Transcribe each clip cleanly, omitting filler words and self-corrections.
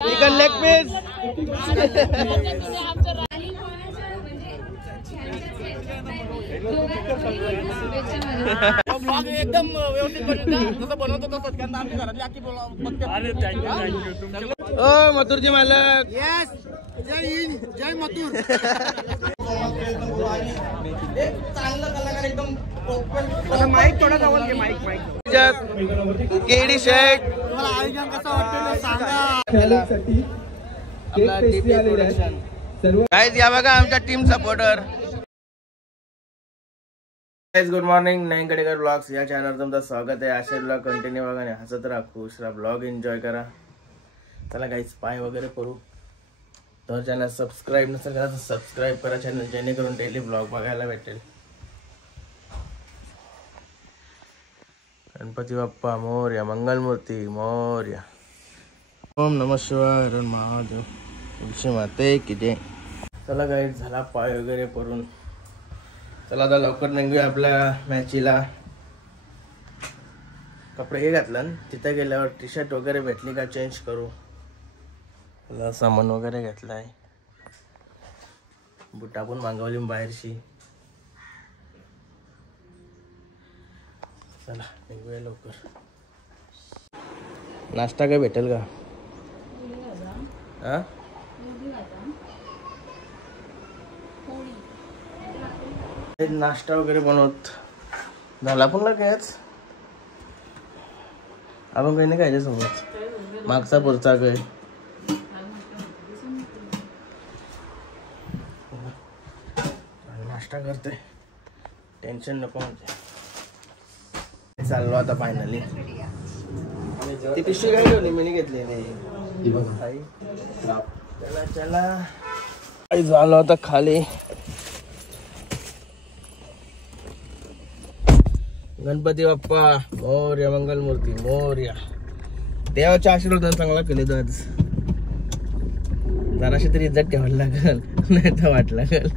Chicken leg piece एकदम व्यवस्थित बनवतो तसंच कारण आमच्या घरातली आखी ओ मथुरजी मालक यस जय हिंद जय मथुर चांगलं कलाकार एकदम माईक थोडा जवळ घे माईक केडी शेट तुम्हाला आयोजन कसं वाटतं सांगा आपला डीपी प्रोडक्शन गाइस या बघा आमचा team supporter guys good morning Nayankadekar blogs या चॅनलवर तुमचं स्वागत आहे आशा ब्लॉग कंटिन्यू बघा आणि हसत राहा खुश राहा ब्लॉग एन्जॉय करा चला गाइस पाय वगैरे करू तर चॅनल सबस्क्राइब नसेल करा तर सबस्क्राइब करा चॅनल जेणेकरून डेली ब्लॉग बघायला भेटेल गणपती बाप्पा मोरया मंगलमूर्ती मोरया ओम नमः शिवाय हर महादेव तुळशी माते की जय चला गाइस झाला पाय वगैरे करून चला आता लवकर निघूया आपल्या मॅचीला कपडे हे घातलं तिथे गेल्यावर टी शर्ट वगैरे भेटली का चेंज करू सामान वगैरे घेतलाय बुटा पण मागवली बाहेरशी चला निघूया लवकर नाश्ता काय भेटेल का हा नाश्ता वगैरे बनवत झाला पण लगेच आपण काही नाही खायच्या सोबत मागचा पुढचा काय नाश्ता करते टेन्शन नको म्हणजे चाललो आता फायनली ती पिशवी काय ठेवली मी घेतली नाही चला चला झालो आता खाली गणपती बाप्पा मोरया मंगलमूर्ती मोरया देवाच्या आशीर्वाद चांगला केले तर आज जराशी तरी इज्जत ठेवायला लागल नाही तर वाट लागल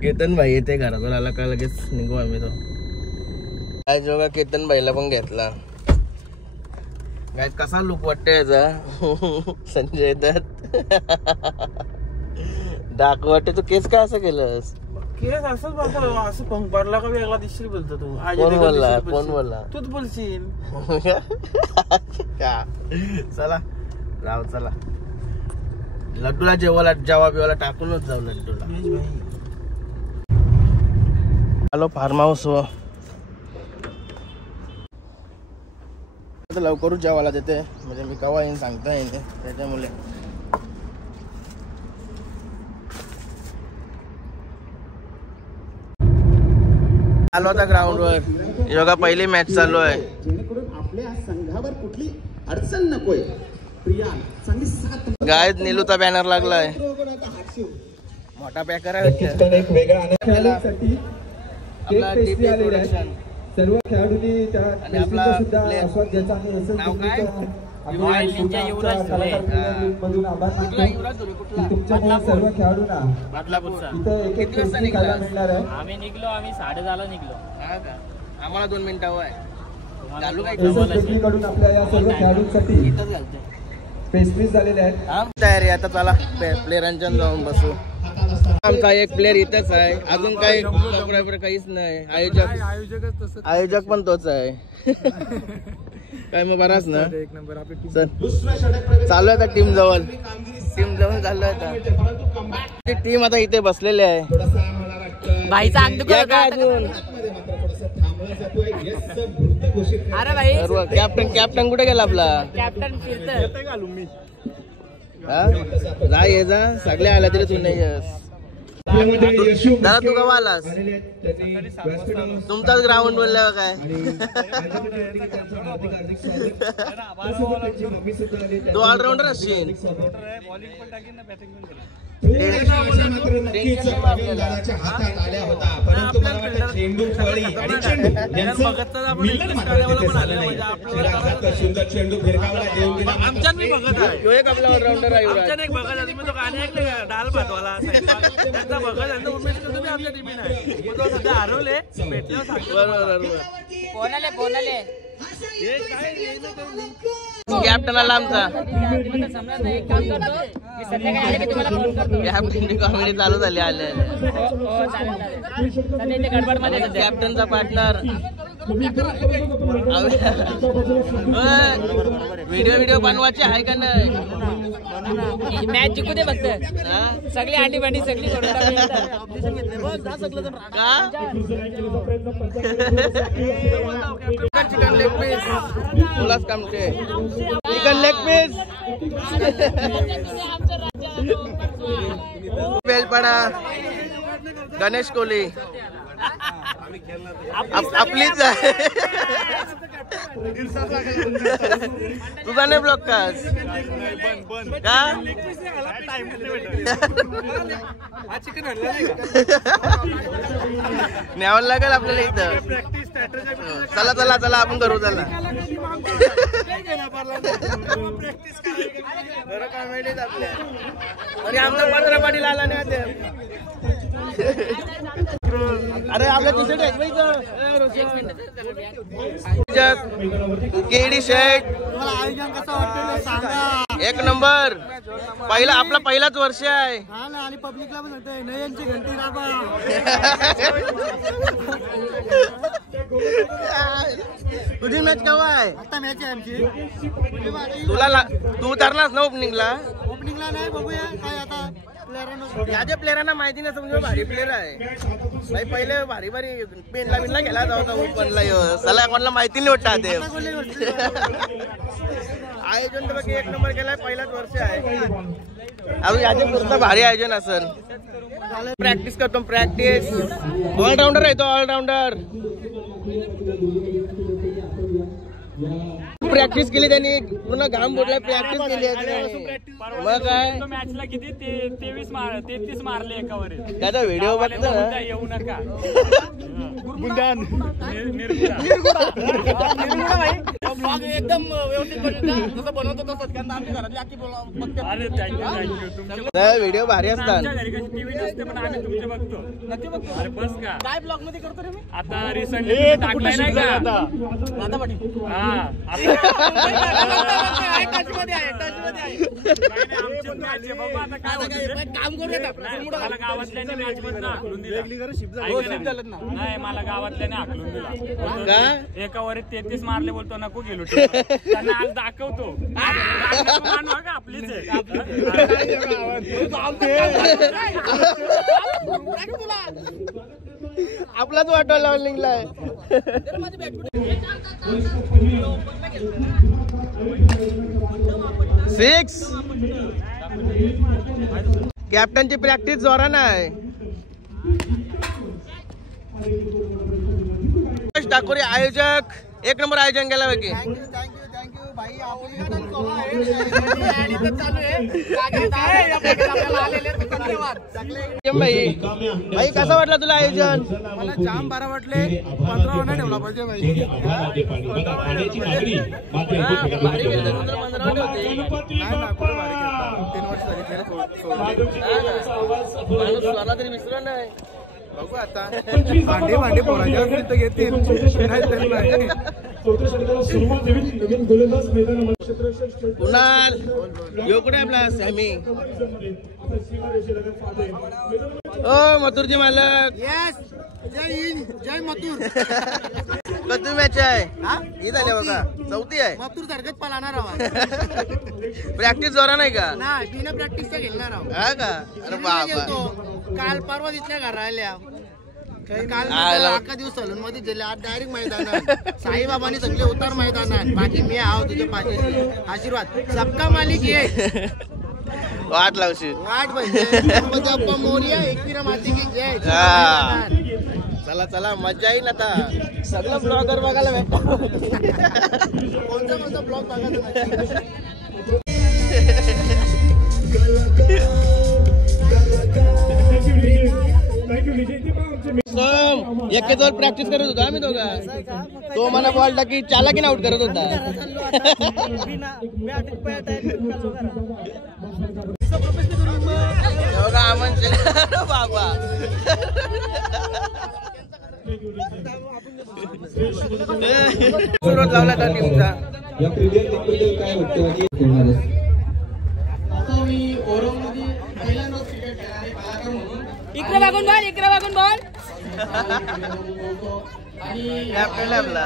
केतन भाई येते घरातून आला का लगेच निघू आम्ही तो काय जोगा केतन भाईला पण घेतला काय कसा लुक वाटतोय याचा संजय दत्त डाक वाटते तू केस काय असं केलंस केस असंच बघा असं पंख पडला का वेगळा दिसशील बोलतो तू कोण बोलला तूच बोलशील का चला राव चला लड्डूला जेवायला जेवा बिवाला टाकूनच जाऊ लड्डूला हॅलो फार्म हाऊस व लवकरच जेवायला देते म्हणजे मी केव्हा येईन सांगता येईन त्याच्यामुळे आलो आता ग्राउंड वर योगा पहिली मॅच चालू आहे जेणेकरून आपल्या संघावर कुठली अडचण नकोय गाय नीलूचा बॅनर लागलाय मोठा पॅकर आहे सर्व खेळाडूंनी सर्व खेळाडूंना मिळणार आहे आम्ही निघलो आम्ही 10:30 निघलो आम्हाला 2 मिनिटं आहे कडून आपल्या या सर्व खेळाडूंसाठी पेस्ट्रीज झालेले आहेत तयारी आता चला प्लेयरांच्या जाऊन बसू आमचा एक प्लेअर इथंच आहे अजून काही काहीच नाही आयोजक पण तोच आहे काय मग बराच ना एक नंबर आपली चालू आहे आता टीम जवळ चालू आहे टीम आता इथे बसलेली आहे भाईचा अजून अरे भाई कॅप्टन कुठे गेला आपला कॅप्टन घालून मी जा ये जा सगळे आल्या तरी तू नाही दादा तू केव्हा आलास तुमचाच ग्राउंड बोलल्यावर काय तू ऑलराऊंडर असशील हातात आल्या होता परंतु मला वाटतं चेंडू फळी आणि सुंदर चेंडू फिरकावला देऊन दिला आमच्यात मी बघत आहे एक आपला ऑलराऊंडर आहे आमच्यात एक बघत आहे मी तो गाणे ऐकले डाल भातवाला त्यांचा बघत आहे उमेश तुम्ही आमच्या टीमी नाही तो सध्या हरवले भेटल्यावर सांगतो बरोबर कोणाले कॅप्टनला आमचा कॅप्टनची कॉमेडी चालू झाली आले कॅप्टनचा पार्टनर व्हिडिओ बनवायचे आहे का नाही मॅच जिंकू दे फक्त सगळी अंडी भांडी सगळी चिकन लेग पीस तुलाच कामचे चिकन लेग पीस बेलपणा गणेश कोहली आपलीच आहे तुझा नाही ब्लॉक कास का न्यावं लागेल आपल्याला इथं चला चला चला आपण करू चला अरे आमचा 15 पाटील आला नाही अरे आपल्या दुसरे केडी शेट एक नंबर पहिला आपला पहिलाच वर्ष आहे आणि पब्लिकला पण सांगतोय नयनची घंटी दाबा तुझी मॅच केव्हा आहे आता मॅच आहे आमची तुला तू उतरणार ना ओपनिंगला नाही बघूया काय आता याच्या प्लेयरांना माहिती नाही समजा भारी प्लेयर आहे भाई पहिले भारी भारी पेनला बिनला गेला होता ओपनला चला कोणाला माहिती नाही वाटत ते आयोजन तर बाकी एक नंबर केलाय पहिलाच वर्ष आहे अजून याच्या पुढचं भारी आयोजन असेल प्रॅक्टिस करतो प्रॅक्टिस ऑलराऊंडर आहे तो ऑलराऊंडर प्रॅक्टिस केली त्यांनी पूर्ण घाम बोलला प्रॅक्टिस केली मग काय मॅचला किती 33 मारले एकावर त्याचा व्हिडिओ बघतो ना येऊ नका एकदम व्यवस्थित जसं बनवतो तसंच कारण आमच्या घरातली आखी अरे थँक्यू व्हिडिओ भारी असतात टीव्ही नसते पण आम्ही तुमचे बघतो नक्की बघतो अरे बस का काय ब्लॉग मध्ये करतो रे मी आता रिसेंटली टाकलाय नाही का आता पाटील हा काम करूया मला गावातल्याने मॅच मधनं हाकलून दिला नाही मला गावातल्याने हाकलून दिला एका वरीत 33 मारले बोलतो नको गेलो त्यांना आज दाखवतो आपलीच आहे आपलाच वाटवा लावलिंगला आहे 6 कॅप्टनची प्रॅक्टिस जोरानं आहे ठाकरे आयोजक एक नंबर आयोजन केला पैकी थँक्यू भाई भाई कसं वाटलं तुला आयोजन मला जाम बारा वाटले 15 नाही ठेवला पाहिजे तरी विसरलं नाही बघू आता भांडे पोरांच्या घेतील कुणाल यो कुठे आपला सॅमी ओ मथुरजी मालक जय हिंद जय मथुर कधी मॅच आहे ही झाली बघा चौथी आहे मथुर सारखंच पळणार प्रॅक्टिस जोरा नाही का नाही बिना प्रॅक्टिसचा खेळणार हा का अरे बाबा काल परवा तिथल्या घर राहिल्या काल अख्खा दिवस सलून मध्ये गेले आज डायरेक्ट मैदानात साईबाबांनी सगळे उतार मैदानात बाकी मी आहो तुझे पाठी आशीर्वाद सबका मालिक ये वाट लावशी वाट म्हणजे मोरिया एकविरा माती की जय चला चला मजा येईल आता सगळं ब्लॉगर बघायला भेटतो कोणता ब्लॉग बघायचा एके जोर प्रॅक्टिस करत होता आम्ही दोघा तो मला बॉल टाकी चालाकीन आउट करत होता बाबा लावला त्या टीमचा या प्रीमियर लीग बद्दल काय वाटतं आणि खेळणार आहे? आता मी ओरोमध्ये पहिल्यांदाच क्रिकेट खेळणारे कलाकार म्हणून इकडे बघून बोल, इकडे बघून बोल. आणि आपल्याला आपला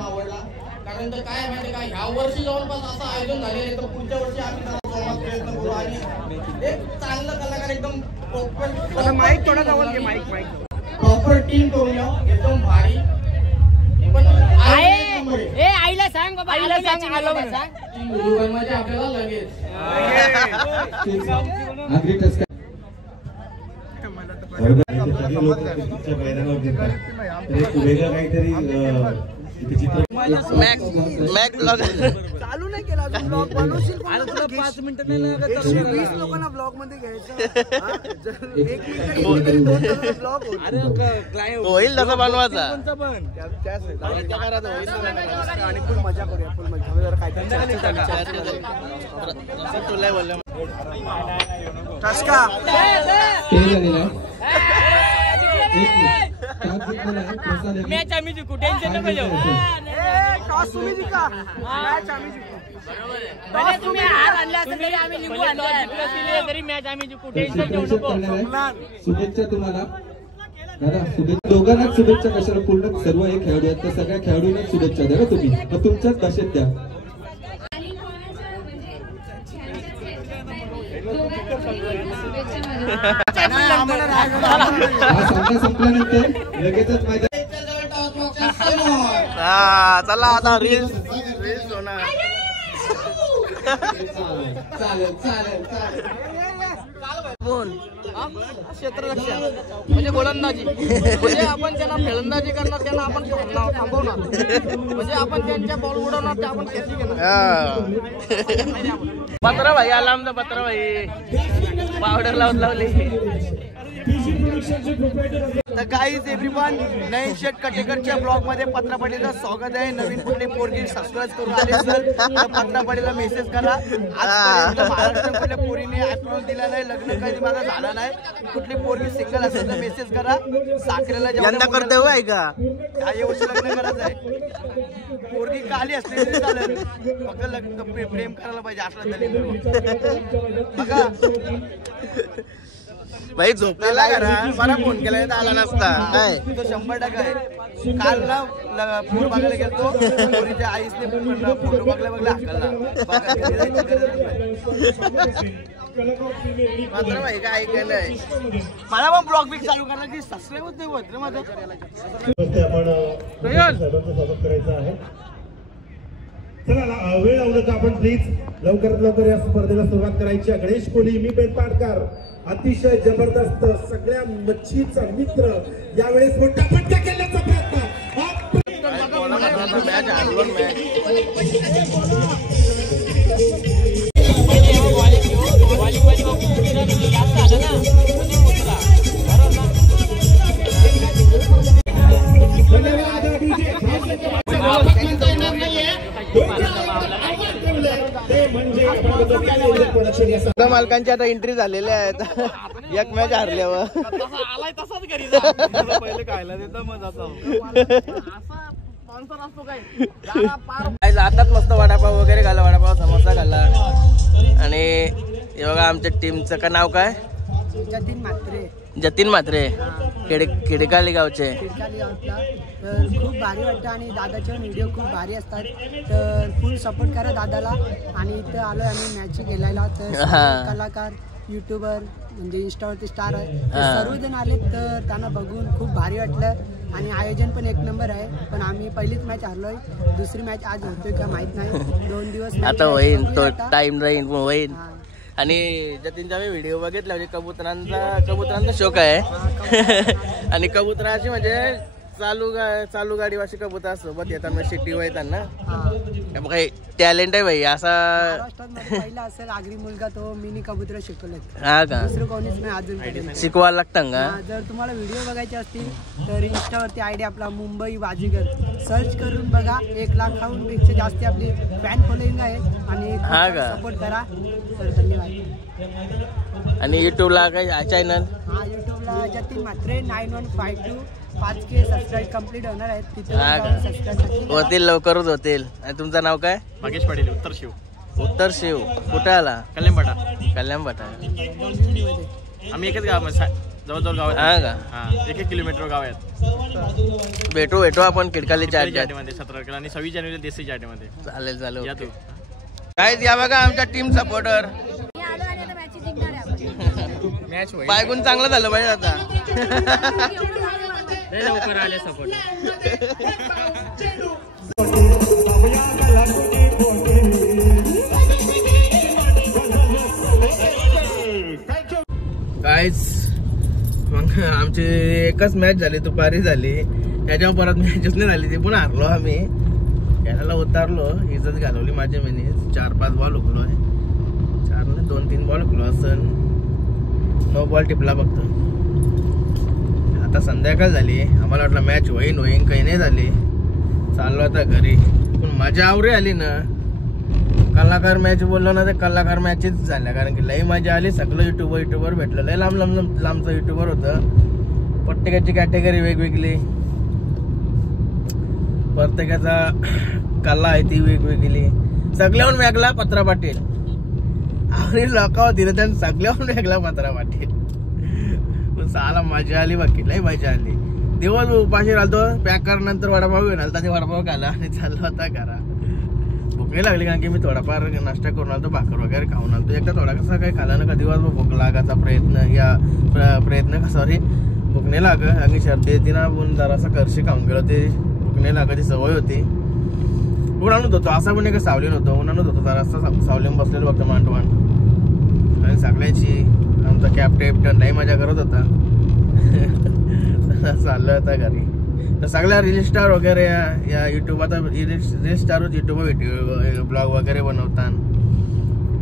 आवडला कारण तर काय माहिती का ह्या वर्षी जवळपास असं आयोजन झालेलं आहे तर पुढच्या वर्षी आम्ही त्याला जोमात प्रयत्न करू आणि एक चांगलं कलाकार एकदम माईक थोडा जवळ घे, माईक प्रॉपर टीम करूया एकदम भारी पण ए आईला सांग बाबा, आईला सांग आलो म्हणून सांग. व्हिडिओ बनवायचे आपल्याला लगेच आगरी टस्का मॅक ब्लॉग चालू नाही केला अजून ब्लॉग बनवशील 5 मिनिटं नाही लागत 120 लोकांना ब्लॉग मध्ये घ्यायचं. 1 मिनिट ब्लॉग होईल तसा बनवायचा आणि फुल मजा करूया, फुल मजा तुला बोललं टस्का मॅच आम्ही जिंकू, टेन्शन नको घेऊ. टॉस तुम्ही जिंका, मॅच आम्ही जिंकू. भले तुम्ही हार आणला असेल तरी आम्ही लिंबू आणले तरी मॅच आम्ही जिंकू, टेन्शन घेऊ नको. शुभेच्छा तुम्हाला दादा. शुभेच्छा दोघांनाच शुभेच्छा. कशाला पूर्ण सर्व हे खेळाडू आहेत तर सगळ्या खेळाडूंनाच शुभेच्छा द्या ना तुम्ही, मग तुमच्याच भाषेत द्या. संपल्यानंतर लगेचच मैदान. चला आता रील्स होणार. क्षेत्ररक्षण म्हणजे गोलंदाजी म्हणजे आपण त्यांना फलंदाजी करणार, त्यांना आपण थांबवणार म्हणजे आपण त्यांच्या बॉल उडवणार ते आपण कॅची घेणार. पत्रभाई आला आमचा पत्रभाई पावडर लावली. तर गाईज एव्हरीवन, नईन शेट कटेकरच्या ब्लॉग मध्ये पत्रापाटीचं स्वागत आहे. नवीन कुठली पोरगी सबस्क्राईब करून आले तर पत्रापाटीला मेसेज करा. आजपर्यंत महाराष्ट्र कुठल्या पोरीने अप्रोच दिला नाही, लग्न कधी माझा झाला नाही. कुठली पोरगी सिंगल असेल तर मेसेज करा. साखरेला यंदा करतोय आहे का काही वर्ष लग्न करायचं आहे. पोरगी काली असली तरी चालेल, फक्त लग्न प्रेम करायला पाहिजे असलं तरी बघा. भाई झोपलेला घरा मला फोन केला आला नसता काय तो 100% आहे. काल ना फोन बघायला गेलतो, पोरीच्या आईसने फोटो बघल्या हाकलला. मात्र भाई काय केलंय मला पण ब्लॉग बिग चालू करायला की सबस्क्राईबच नाही होत रे माझं. आपण स्वागत करायचं आहे. चला वेळ लावलं तर आपण प्लीज लवकरात लवकर या स्पर्धेला सुरुवात करायची आहे. गणेश कोहली, मी पेन पाटकर, अतिशय जबरदस्त सगळ्या मच्छीचा मित्र यावेळेस मोठा फटका केल्याचा प्रयत्न. मालकांची आता एंट्री झालेल्या आहेत. एक मॅच हारल्यावर आलाय तसाच घरी पहिले खायला देतो मग जातात मस्त वडापाव वगैरे खाल्ला, वडापाव समोसा खाल्ला. आणि हे बघा आमच्या टीमचं का नाव काय? जतीन म्हात्रे खिडकाली गावचे. तर खूप भारी वाटतं आणि दादाचे व्हिडिओ खूप भारी असतात. तर फुल सपोर्ट करा दादाला. आणि इथं आलोय आम्ही मॅच खेळायला. तर कलाकार, युट्यूबर म्हणजे इंस्टावरती स्टार आहे, सर्वजण आले. तर त्यांना बघून खूप भारी वाटलं आणि आयोजन पण एक नंबर आहे. पण आम्ही पहिलीच मॅच हारलोय, दुसरी मॅच आज होतोय का माहित नाही. 2 दिवस आता होईल, तो टाइम राहील होईल. आणि जतीनचा मी व्हिडिओ बघितला म्हणजे कबुतरांचा शौक आहे. आणि कबुतराची म्हणजे चालू गाडीवाशी कबूतर सोबत येताना शिट्टी येताना काही टॅलेंट आहे भाई. असा पहिला असेल आगरी मुलगा तो मिनी कबूतर शिकवले. हा का? दुसरं कोणीच नाही अजून शिकवायला लागतं का? जर तुम्हाला व्हिडिओ बघायचे असतील तर इंस्टावरती आयडी आपला मुंबई बाजीगर सर्च करून बघा. 1 लाखापेक्षा जास्त आपली फॅन फॉलोइंग आहे आणि सपोर्ट करा. तर धन्यवाद. आणि युट्यूबला काय चॅनल? हा, युट्यूबला Jatin Mhatre 9152 5K subscribe complete होणार आहेत तिथे हा का? सबस्क्राईब नक्की करा. होतील, लवकरच होतील. आणि तुमचं नाव काय? भागेश पाटील, उत्तर शिव, उत्तर शिव. कुठे आला? कल्याणपाटा. कल्याण बटा. डोंबिवलीमध्ये. आम्ही एकच गाव जवळजवळ गाव हा का? हा, 1 किलोमीटर गाव आहेत. भेटू आपण किडकालीच्या आड्यात. मध्ये 17 आणि 26 जानेवारी देसी जाटेमध्ये. चालेल या तू. काय या बघा आमच्या टीम सपोर्टर. मॅच होईल. बायकून चांगलं झालं पाहिजे आता. लवकर आले सपोर्ट. काहीच मग आमची एकच मॅच झाली, दुपारी झाली. त्याच्यावर परत मॅचच नाही झाली, ती पण हारलो आम्ही. खेळायला उतारलो, इज्जत घालवली माझी मिनी. 4-5 बॉल हुकलो आहे. 4 नाही 2-3 बॉल हुकलो असं. 9 बॉल टिपला फक्त. आता संध्याकाळ झाली, आम्हाला वाटलं मॅच होईन काही नाही झाली. चाललो आता घरी. पण मजा आवरी आली ना. कलाकार मॅच बोललो ना, तर कलाकार मॅचच झाल्या. कारण की लई मजा आली. सगळं युट्यूबर भेटलं. लई लांबचं युट्यूबर होतं. प्रत्येकाची कॅटेगरी वेगवेगळी, प्रत्येकाचा कला आहे ती वेगवेगळी. सगळ्याहून वेगळा पत्रा पाटील. आणि लोक होती ना, त्यांनी सगळ्याहून वेगळा पत्रा पाटील. साला मजा आली. बाकी लई मजा आली. दिवस उपाशी राहतो. पॅक करण्यानंतर वडापाव घेऊन आला. ते वडापाव खाला आणि चाललो होता घरा. भूक नाही लागली, कारण की मी थोडाफार नाश्ता करून आलो, भाकर वगैरे खाऊन आलो. एकदा थोडा कसा काही खाला ना, कधी भूक लागायचा प्रयत्न सॉरी भूक नाही लाग. आणि शर्दी येते ना, पण जरासा करशी खाऊन गेलो. ते भूक नाही लागायची सवय होती. उन्हाळून होतो, असा पण एक सावलीन होतो. उन्हाळून होतो जरासा, सावलीन बसलेलो फक्त मांडवान. आणि सगळ्याची आमचा कॅप्टन नाही मजा करत होता. चाललं होता घरी. तर सगळ्या रील स्टार वगैरे या युट्यूब, आता रील स्टारच युट्यूब ब्लॉग वगैरे बनवतात.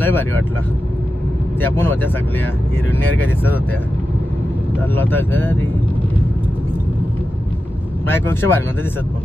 लय भारी वाटला. त्या पण होत्या सगळ्या हिरोईन का दिसत होत्या. चाललो होता घरी. बायकोपेक्षा भारी नव्हतं दिसत पण.